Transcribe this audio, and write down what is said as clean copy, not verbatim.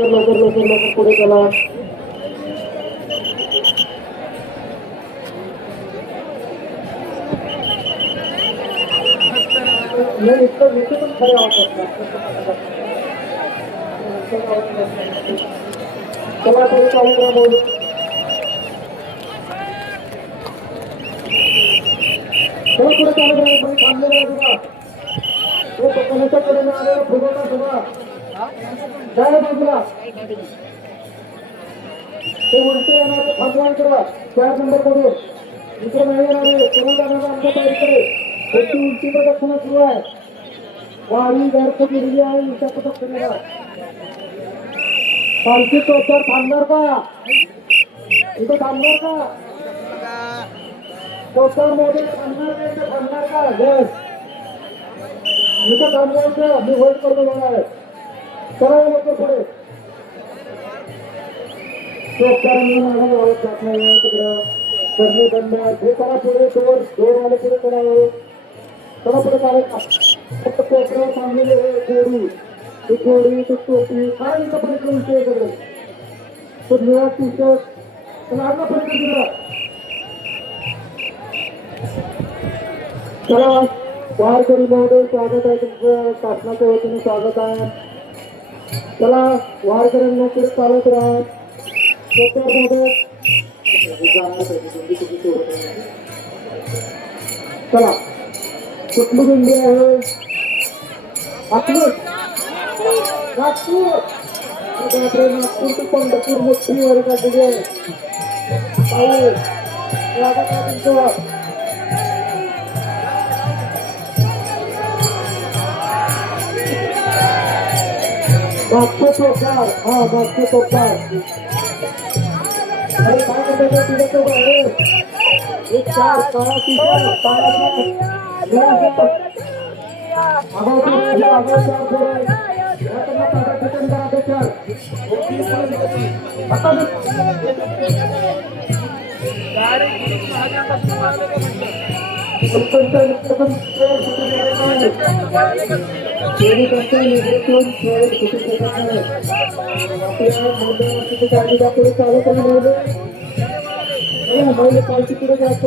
लवकर लवकर लवकर पुढे चला. नाही इतकं इथे पण खरे आवडतात. चला पुढे चालू करा बोलू. चला पुढे चालू करा. थांबलेला आहे बघा. तो पकडायच्या कडे आलेला फुगवता सुद्धा जाय बाजूला. ते उलटे येणारे थांबवायला करा 4 नंबर कडे. इकडे नाही येणारे पुढे जाणारा आमच्या तयारीकडे. त्याची उलटी प्रदक्षिणा सुरू आहे. वारी गर्भ गेलेली आहे. उलट्या प्रदक्षिणेला पालखी चौथ्यावर थांबणार का? इथे थांबणार का? चौथ्यावर मोदी थांबणार का? इथे थांबणार का? यस इथं थांबवायचं. मी होल्ड करतो जाणार आहे. करावं लवकर पुढे. चौथ्यावर माझा गावात जात नाही तिकडं करणे बंद. हे करा पुढे. दोन वाले पुढे करावं. चला पुढे चालायचं. फक्त कोपऱ्यावर थांबलेले गोडी ती गोडी ती टोपी काय इथं पण इकडे उलटे सगळे. तो निळा टी शर्ट लागलं पण इकडे तिकडं. चला वारकरी महोदय स्वागत आहे तुमचं. शासनाच्या वतीने स्वागत आहे. चला वारकऱ्यांना पुढे चालत राहा. मध्ये चला कुठली दिंडी आहे? नागपूर. नागपूर नागपूर ते पंढरपूर मोठी वारी काढलेली आहे. स्वागत आहे तुमचं. नागपूर चौकार. हा नागपूर चौकार. अरे काय म्हणतो तुझं तो आहे? एक 4 काळा टी शर्ट काळा चालू करून पालखी पुढे जास्त